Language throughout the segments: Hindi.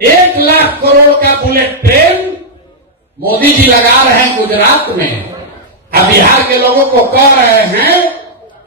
1 लाख करोड़ का बुलेट ट्रेन मोदी जी लगा रहे हैं गुजरात में। अब बिहार के लोगों को कह रहे हैं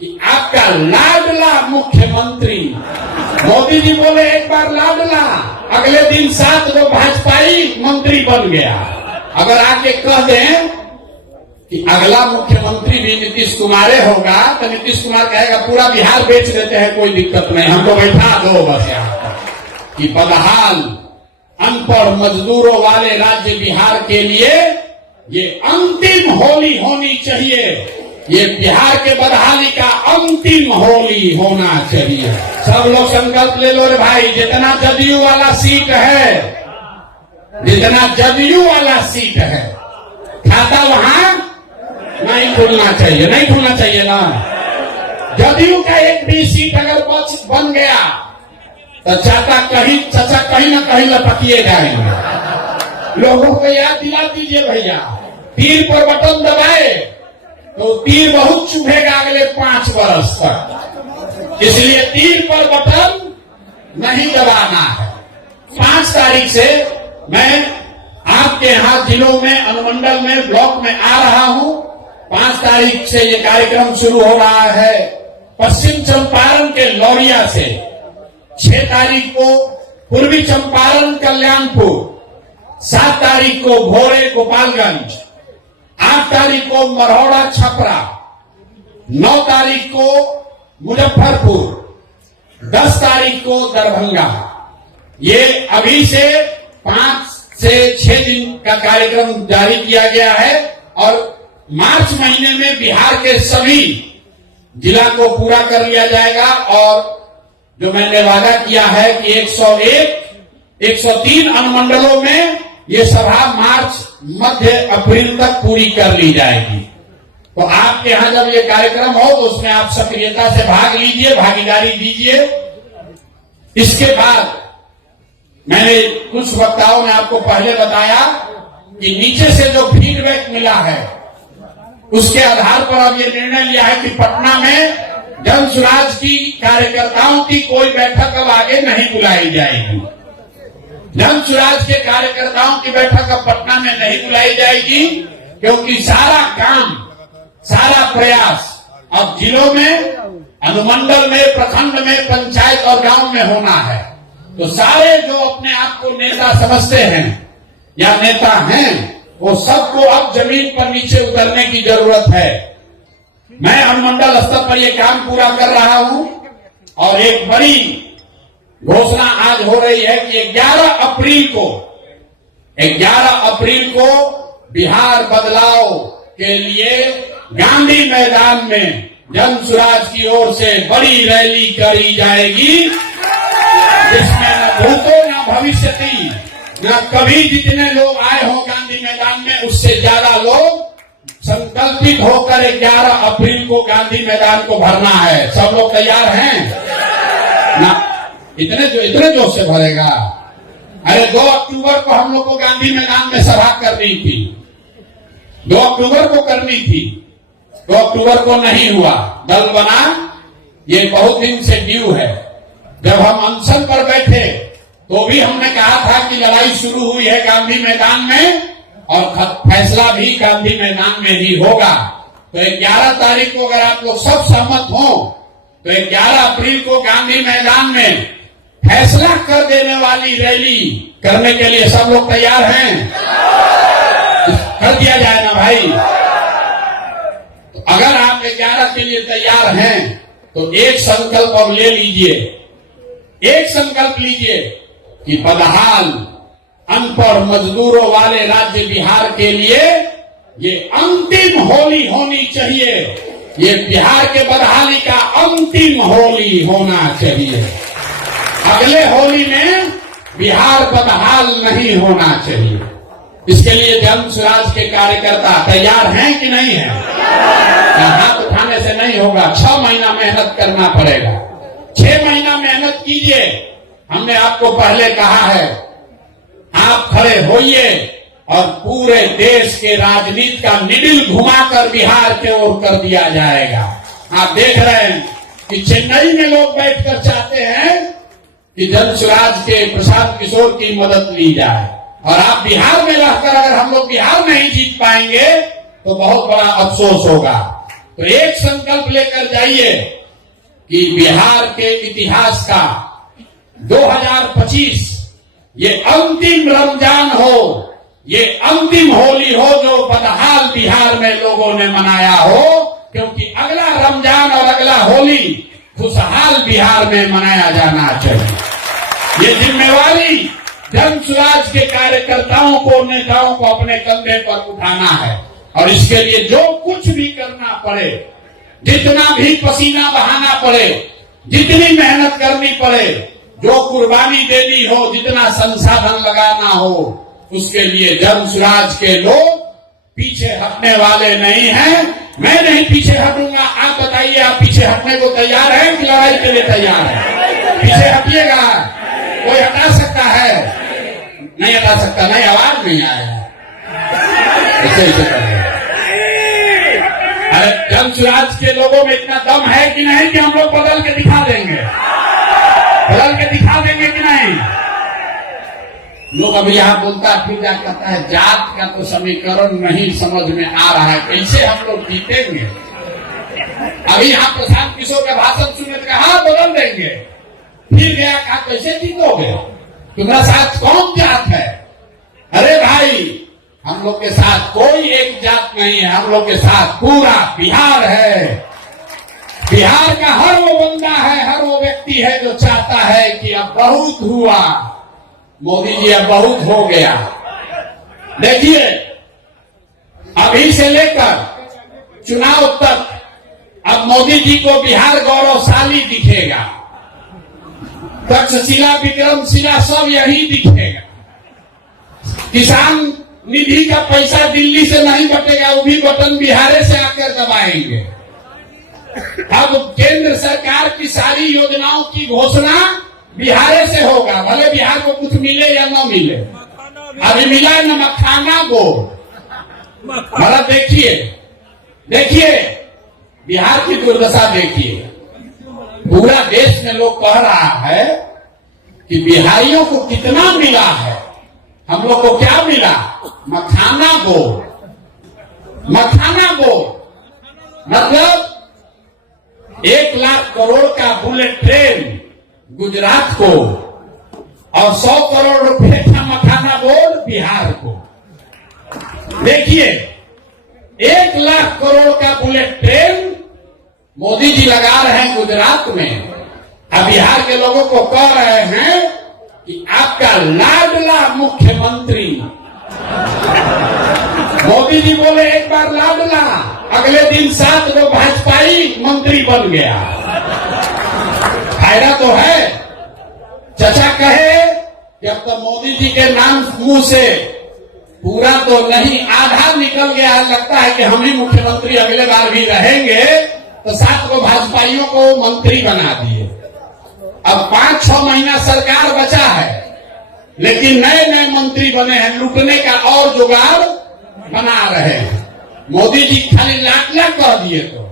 कि आपका लाडला मुख्यमंत्री, मोदी जी बोले एक बार लाडला, अगले दिन 7 लोग भाजपाई मंत्री बन गया। अगर आके कह दें कि अगला मुख्यमंत्री भी नीतीश कुमार होगा तो नीतीश कुमार कहेगा पूरा बिहार बेच देते हैं, कोई दिक्कत नहीं, हमको बैठा दो बस यहाँ। कि बदहाल अनपढ़ मजदूरों वाले राज्य बिहार के लिए ये अंतिम होली होनी चाहिए। ये बिहार के बदहाली का अंतिम होली होना चाहिए। सब लोग संकल्प ले लो रे भाई, जितना जदयू वाला सीट है, जितना जदयू वाला सीट है, खाता वहां नहीं खुलना चाहिए, नहीं खुलना चाहिए ना। जदयू का एक भी सीट अगर बन गया तो चाचा कहीं ना कहीं लपकिए जाएंगे। लोगों को याद दिला दीजिए भैया, तीर पर बटन दबाए तो तीर बहुत चुभेगा अगले 5 वर्ष तक, इसलिए तीर पर बटन नहीं दबाना है। 5 तारीख से मैं आपके यहाँ जिलों में, अनुमंडल में, ब्लॉक में आ रहा हूँ। 5 तारीख से ये कार्यक्रम शुरू हो रहा है पश्चिम चंपारण के लौरिया से। 6 तारीख को पूर्वी चंपारण कल्याणपुर, 7 तारीख को भोरे गोपालगंज, 8 तारीख को मरौड़ा छपरा, 9 तारीख को मुजफ्फरपुर, 10 तारीख को दरभंगा। ये अभी से 5 से 6 दिन का कार्यक्रम जारी किया गया है और मार्च महीने में बिहार के सभी जिला को पूरा कर लिया जाएगा। और जो मैंने वादा किया है कि 101, 103 अनुमंडलों में ये सभा मार्च मध्य अप्रैल तक पूरी कर ली जाएगी। तो आपके यहां जब ये कार्यक्रम हो तो उसमें आप सक्रियता से भाग लीजिए, भागीदारी दीजिए। इसके बाद मैंने कुछ वक्ताओं ने आपको पहले बताया कि नीचे से जो फीडबैक मिला है उसके आधार पर अब ये निर्णय लिया है कि पटना में जन सुराज की कार्यकर्ताओं की कोई बैठक अब आगे नहीं बुलाई जाएगी। जन सुराज के कार्यकर्ताओं की बैठक अब पटना में नहीं बुलाई जाएगी, क्योंकि सारा काम, सारा प्रयास अब जिलों में, अनुमंडल में, प्रखंड में, पंचायत और गांव में होना है। तो सारे जो अपने आप को नेता समझते हैं या नेता हैं, वो सबको अब जमीन पर नीचे उतरने की जरूरत है। मैं अनुमंडल स्तर पर ये काम पूरा कर रहा हूं और एक बड़ी घोषणा आज हो रही है कि 11 अप्रैल को बिहार बदलाव के लिए गांधी मैदान में जन सुराज की ओर से बड़ी रैली करी जाएगी, जिसमें न भूतो न भविष्यति, न कभी जितने लोग आए हो गांधी मैदान में उससे ज्यादा लोग संकल्पित होकर 11 अप्रैल को गांधी मैदान को भरना है। सब लोग तैयार हैं ना? इतने जोश से भरेगा। अरे 2 अक्टूबर को हम लोग को गांधी मैदान में सभा करनी थी, 2 अक्टूबर को करनी थी, 2 अक्टूबर को नहीं हुआ। दल बना, ये बहुत दिन से ड्यू है। जब हम अनशन पर बैठे तो भी हमने कहा था कि लड़ाई शुरू हुई है गांधी मैदान में और फैसला भी गांधी मैदान में ही होगा। तो 11 तारीख को अगर आप लोग सब सहमत हो तो 11 अप्रैल को गांधी मैदान में फैसला कर देने वाली रैली करने के लिए सब लोग तैयार हैं? कर दिया जाए ना भाई। तो अगर आप 11 के लिए तैयार हैं तो एक संकल्प अब ले लीजिए, एक संकल्प लीजिए कि बदहाल अनपढ़ मजदूरों वाले राज्य बिहार के लिए ये अंतिम होली होनी चाहिए। ये बिहार के बदहाली का अंतिम होली होना चाहिए। अगले होली में बिहार बदहाल नहीं होना चाहिए। इसके लिए जन सुराज के कार्यकर्ता तैयार हैं कि नहीं है? हाथ उठाने से नहीं होगा, 6 महीना मेहनत करना पड़ेगा। 6 महीना मेहनत कीजिए। हमने आपको पहले कहा है, आप खड़े होइए और पूरे देश के राजनीति का निडिल घुमाकर बिहार के ओर कर दिया जाएगा। आप देख रहे हैं कि चेन्नई में लोग बैठकर चाहते हैं कि जनसुराज के प्रशांत किशोर की मदद ली जाए। और आप बिहार में रहकर अगर हम लोग बिहार नहीं जीत पाएंगे तो बहुत बड़ा अफसोस होगा। तो एक संकल्प लेकर जाइए कि बिहार के इतिहास का 2025 ये अंतिम रमजान हो, ये अंतिम होली हो जो बदहाल बिहार में लोगों ने मनाया हो, क्योंकि अगला रमजान और अगला होली खुशहाल बिहार में मनाया जाना चाहिए। ये जिम्मेवारी जनसुराज के कार्यकर्ताओं को, नेताओं को अपने कंधे पर उठाना है और इसके लिए जो कुछ भी करना पड़े, जितना भी पसीना बहाना पड़े, जितनी मेहनत करनी पड़े, जो कुर्बानी देनी हो, जितना संसाधन लगाना हो, उसके लिए जनसुराज के लोग पीछे हटने वाले नहीं हैं। मैं नहीं पीछे हटूंगा। आप बताइए, आप पीछे हटने को तैयार हैं कि लड़ाई के लिए तैयार हैं? पीछे हटिएगा। कोई हटा सकता है? नहीं हटा सकता। नहीं, आवाज नहीं आया। ऐसे अरे जनसुराज के लोगों में इतना दम है कि नहीं कि हम लोग बदल के दिखा देंगे? बदल के दिखा देंगे कि नहीं? लोग अभी यहाँ बोलता फिर जा कहता है जात का तो समीकरण नहीं समझ में आ रहा है, कैसे हम लोग जीतेंगे? अभी यहाँ प्रशांत किशोर का भाषण सुनने कहा बदल देंगे, फिर गया कहा कैसे जीतोगे? तुम्हारा साथ कौन जात है? अरे भाई, हम लोग के साथ कोई एक जात नहीं है, हम लोग के साथ पूरा बिहार है। बिहार का हर वो बंदा है, हर वो व्यक्ति है जो चाहता है कि अब बहुत हुआ मोदी जी, अब बहुत हो गया। देखिए, अभी से लेकर चुनाव तक अब मोदी जी को बिहार गौरवशाली दिखेगा। तक्षशिला, विक्रमशिला सब यही दिखेगा। किसान निधि का पैसा दिल्ली से नहीं बटेगा, वो भी बटन बिहार से आकर दबाएंगे। अब केंद्र सरकार की सारी योजनाओं की घोषणा बिहार से होगा, भले बिहार को कुछ मिले या न मिले। अभी मिला है न मखाना बोर्ड। मतलब देखिए, देखिए बिहार की दुर्दशा देखिए। पूरा देश में लोग कह रहा है कि बिहारियों को कितना मिला है, हम लोग को क्या मिला? मखाना बोर्ड। मखाना बोर्ड मतलब 1 लाख करोड़ का बुलेट ट्रेन गुजरात को और 100 करोड़ रुपए का मखाना बोर्ड बिहार को। देखिए, 1 लाख करोड़ का बुलेट ट्रेन मोदी जी लगा रहे हैं गुजरात में। अब बिहार के लोगों को कह रहे हैं कि आपका लाडला मुख्यमंत्री। मोदी जी बोले एक बार लाडला, अगले दिन 7 गो भाजपाई मंत्री बन गया। फायदा तो है। चचा कहे कि अब तो मोदी जी के नाम मुंह से पूरा तो नहीं, आधा निकल गया है, लगता है कि हम ही मुख्यमंत्री अगले बार भी रहेंगे, तो 7 गो भाजपाइयों को मंत्री बना दिए। अब 5-6 महीना सरकार बचा है, लेकिन नए नए मंत्री बने हैं, लूटने का और जुगाड़ बना रहे हैं। मोदी जी खाली लाटला कह दिए, तो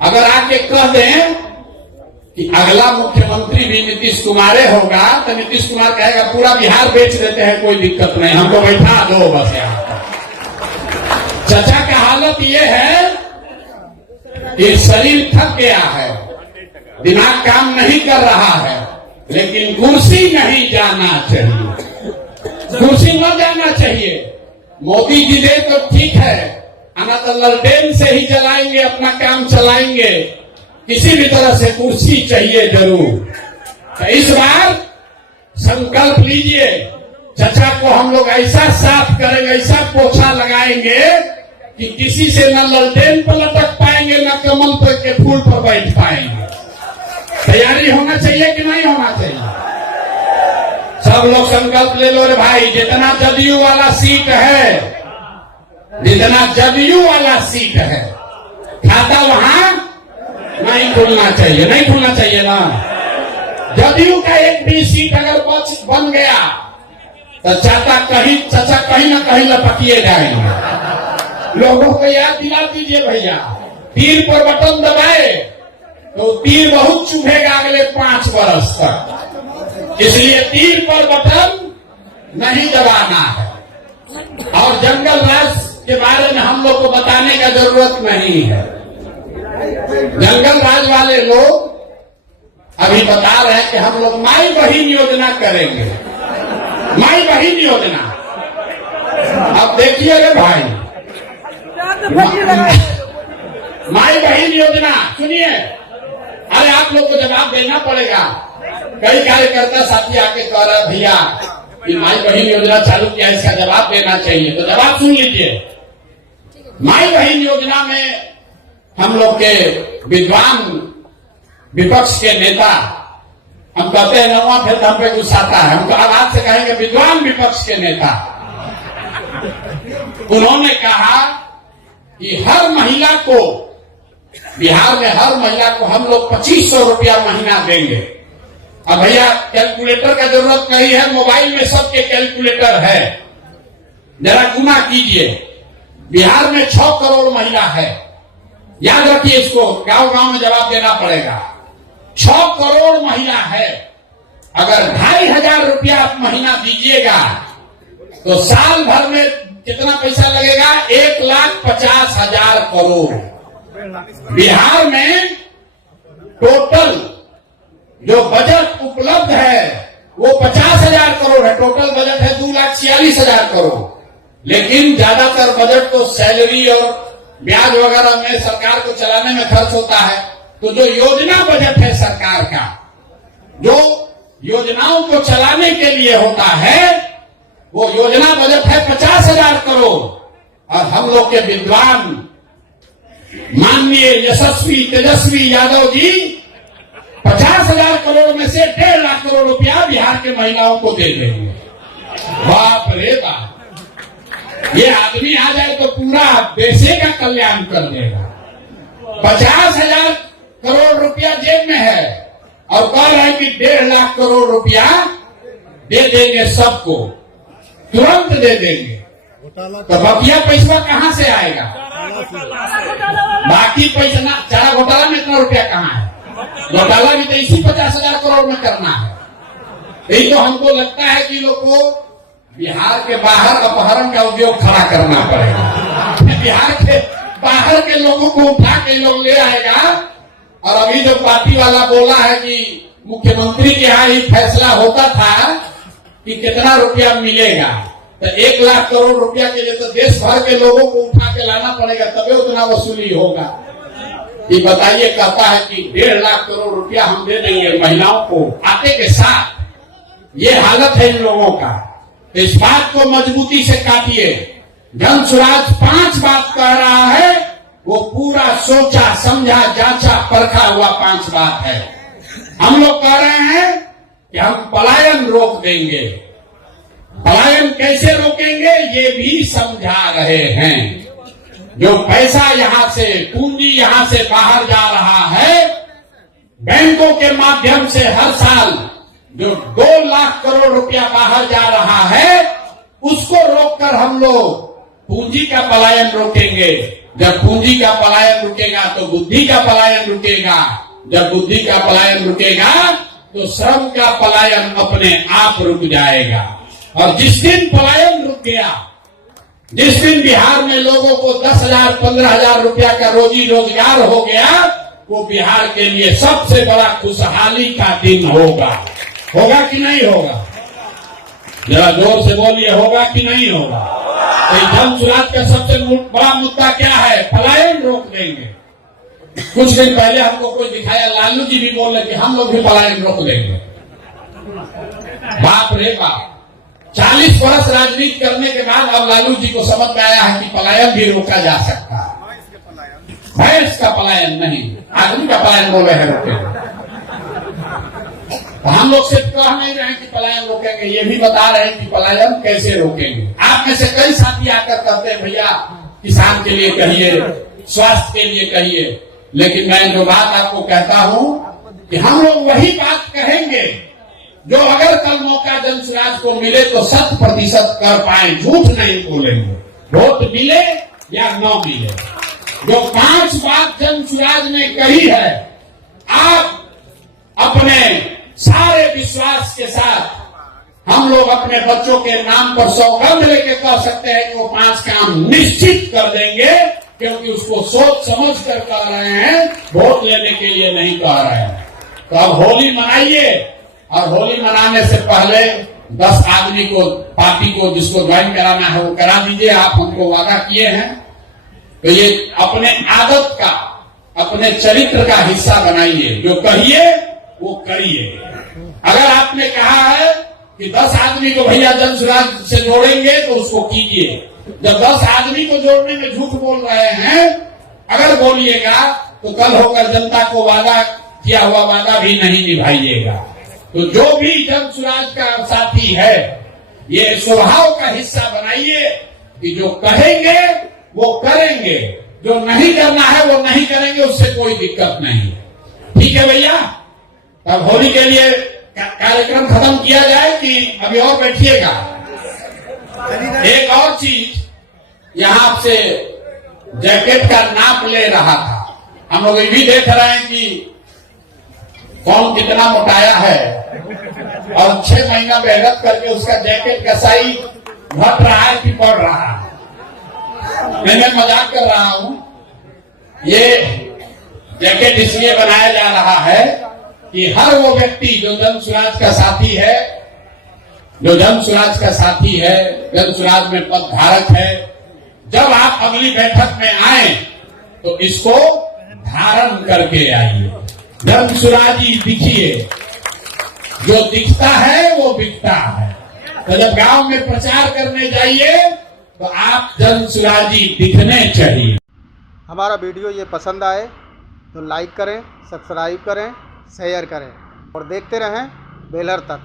अगर आके कह दें कि अगला मुख्यमंत्री भी नीतीश कुमार होगा, तो नीतीश कुमार कहेगा पूरा बिहार बेच देते हैं, कोई दिक्कत नहीं, हमको बैठा दो बस यहाँ। चचा का हालत ये है कि शरीर थक गया है, दिमाग काम नहीं कर रहा है, लेकिन कुर्सी नहीं जाना चाहिए। कुर्सी न जाना चाहिए। मोदी जी दे तो ठीक है, आना तो ललटेन से ही जलाएंगे, अपना काम चलाएंगे, किसी भी तरह से कुर्सी चाहिए जरूर। तो इस बार संकल्प लीजिए, चचा को हम लोग ऐसा साफ करेंगे, ऐसा पोछा लगाएंगे कि किसी से न ललटेन पर लटक पाएंगे, न कमल पर के फूल पर बैठ पाएंगे। तैयारी होना चाहिए कि नहीं होना चाहिए? सब लोग संकल्प ले लो रे भाई। जितना जदयू वाला सीट है, जितना जदयू वाला सीट है, खाता वहां नहीं खुलना चाहिए, नहीं खुलना चाहिए ना। जदयू का एक भी सीट अगर बन गया तो चचा कहीं ना कहीं लपकिए जाएंगे। लोगों को याद दिला दीजिए भैया, तीर पर बटन दबाए तो तीर बहुत चुभेगा अगले 5 वर्ष तक। इसलिए तीर पर बटन नहीं दबाना है। और जंगल राज के बारे में हम लोग को बताने का जरूरत नहीं है। जंगल राज वाले लोग अभी बता रहे हैं कि हम लोग माई बहिन योजना करेंगे, माई बहिन योजना। अब देखिए रे भाई, माई बहिन योजना सुनिए, अरे आप लोग को जवाब देना पड़ेगा। कई कार्यकर्ता साथी आके कह रहे भैया कि माई बहिन योजना चालू किया, इसका जवाब देना चाहिए। तो जवाब सुन लीजिए। माई बहिन योजना में हम लोग के विद्वान विपक्ष के नेता, हम कहते हैं नवा फिर हम पे गुस्साता है, हम तो आवाज से कहेंगे विद्वान विपक्ष के नेता, उन्होंने कहा कि हर महिला को, बिहार में हर महिला को हम लोग 2500 रुपया महीना देंगे। अब भैया कैलकुलेटर का जरूरत नहीं है, मोबाइल में सबके कैलकुलेटर है, जरा गुना कीजिए। बिहार में 6 करोड़ महिला है, याद रखिए इसको, गांव गांव में जवाब देना पड़ेगा। 6 करोड़ महिला है, अगर 2500 रुपया आप महीना दीजिएगा तो साल भर में कितना पैसा लगेगा? 1,50,000 करोड़। बिहार में टोटल जो बजट उपलब्ध है वो 50,000 करोड़ है, टोटल बजट है 2,46,000 करोड़। लेकिन ज्यादातर बजट तो सैलरी और ब्याज वगैरह में सरकार को चलाने में खर्च होता है। तो जो योजना बजट है सरकार का, जो योजनाओं को चलाने के लिए होता है, वो योजना बजट है 50,000 करोड़। और हम लोग के विद्वान माननीय यशस्वी तेजस्वी यादव जी 50,000 करोड़ में से 1.5 लाख करोड़ रुपया बिहार के महिलाओं को दे देंगे। बाप रे बाप, ये आदमी आ जाए तो पूरा देश का कल्याण कर देगा। 50,000 करोड़ रुपया जेब में है और कह रहे हैं कि 1.5 लाख करोड़ रुपया दे देंगे, सबको तुरंत दे देंगे। तो बकिया पैसा कहां से आएगा? बाकी पैसा ना, चारा घोटाला में इतना रुपया कहां है? घोटाला भी तो इसी 50,000 करोड़ में करना है। यही तो हमको लगता है कि लोग को बिहार के बाहर अपहरण का उद्योग खड़ा करना पड़ेगा। बिहार के बाहर के लोगों को उठा के लोग ले आएगा। और अभी जो पार्टी वाला बोला है कि मुख्यमंत्री के यहाँ ही फैसला होता था कि कितना रुपया मिलेगा, तो 1 लाख करोड़ रुपया के लिए तो देश भर के लोगों को उठा के लाना पड़ेगा, तभी उतना वसूली होगा। ये बताइए, कहता है कि 1.5 लाख करोड़ रुपया हम दे देंगे महिलाओं को आटे के साथ। ये हालत है इन लोगों का। तो इस बात को मजबूती से काटिए। जन स्वराज 5 बात कह रहा है, वो पूरा सोचा समझा जांचा परखा हुआ 5 बात है। हम लोग कह रहे हैं कि हम पलायन रोक देंगे। पलायन कैसे रोकेंगे ये भी समझा रहे हैं। जो पैसा यहां से, पूंजी यहां से बाहर जा रहा है, बैंकों के माध्यम से हर साल जो 2 लाख करोड़ रुपया बाहर जा रहा है, उसको रोककर हम लोग पूंजी का पलायन रोकेंगे। जब पूंजी का पलायन रुकेगा तो बुद्धि का पलायन रुकेगा। जब बुद्धि का पलायन रुकेगा तो श्रम का पलायन अपने आप रुक जाएगा। और जिस दिन पलायन रुक गया, जिस दिन बिहार में लोगों को 10,000 15,000 रुपया का रोजी रोजगार हो गया, वो बिहार के लिए सबसे बड़ा खुशहाली का दिन होगा। होगा कि नहीं होगा? जरा जोर से बोलिए, होगा कि नहीं होगा? तो जन स्वराज का सबसे बड़ा मुद्दा क्या है? पलायन रोक देंगे। कुछ दिन पहले हमको कोई दिखाया, लालू जी भी बोल रहे कि हम लोग भी पलायन रोक देंगे। बाप रे बाप, 40 वर्ष राजनीति करने के बाद अब लालू जी को समझ में आया है कि पलायन भी रोका जा सकता है। भैंस का पलायन नहीं, आदमी का पलायन बोल रहे हैं रोके। तो हम लोग सिर्फ कह नहीं रहे हैं कि पलायन रोकेंगे, ये भी बता रहे हैं कि पलायन कैसे रोकेंगे। आप में से कई साथी आकर कहते हैं भैया किसान के लिए कहिए, स्वास्थ्य के लिए कहिए। लेकिन मैं जो बात आपको कहता हूं कि हम लोग वही बात कहेंगे जो अगर कल मौका जन स्वराज को मिले तो 100% कर पाए, झूठ नहीं बोलेंगे। वोट मिले या न मिले, जो 5 बात जन स्वराज ने कही है, आप अपने सारे विश्वास के साथ हम लोग अपने बच्चों के नाम पर सौगंध लेके कह सकते हैं कि वो 5 काम निश्चित कर देंगे, क्योंकि उसको सोच समझ कर कह रहे हैं, वोट लेने के लिए नहीं कह रहे हैं। तो अब होली मनाइए, और होली मनाने से पहले 10 आदमी को, पार्टी को जिसको ज्वाइन कराना है वो करा दीजिए। आप हमको वादा किए हैं, तो ये अपने आदत का, अपने चरित्र का हिस्सा बनाइए। जो कहिए वो करिए। अगर आपने कहा है कि 10 आदमी को भैया जन सुराज से जोड़ेंगे तो उसको कीजिए। जब 10 आदमी को जोड़ने में झूठ बोल रहे हैं, अगर बोलिएगा तो कल होकर जनता को वादा किया हुआ वादा भी नहीं निभाइएगा। तो जो भी जन सुराज का साथी है, ये स्वभाव का हिस्सा बनाइए कि जो कहेंगे वो करेंगे, जो नहीं करना है वो नहीं करेंगे, उससे कोई दिक्कत नहीं। ठीक है भैया, तब होली के लिए कार्यक्रम खत्म किया जाए कि अभी और बैठिएगा? एक और चीज, यहाँ आपसे जैकेट का नाप ले रहा था। हम लोग ये भी देख रहे हैं कि कौन कितना मोटाया है, और 6 महीना मेहनत करके उसका जैकेट का साइज घट रहा है कि बढ़ रहा है। मैं मजाक कर रहा हूं। ये जैकेट इसलिए बनाया जा रहा है कि हर वो व्यक्ति जो जन सुराज का साथी है, जो जन सुराज का साथी है, जन सुराज में पद धारक है, जब आप अगली बैठक में आए तो इसको धारण करके आइए। जन सुराजी दिखिए, जो दिखता है वो बिकता है। तो जब गांव में प्रचार करने जाइए तो आप जन सुराजी दिखने चाहिए। हमारा वीडियो ये पसंद आए तो लाइक करें, सब्सक्राइब करें, शेयर करें और देखते रहें बेलर तक।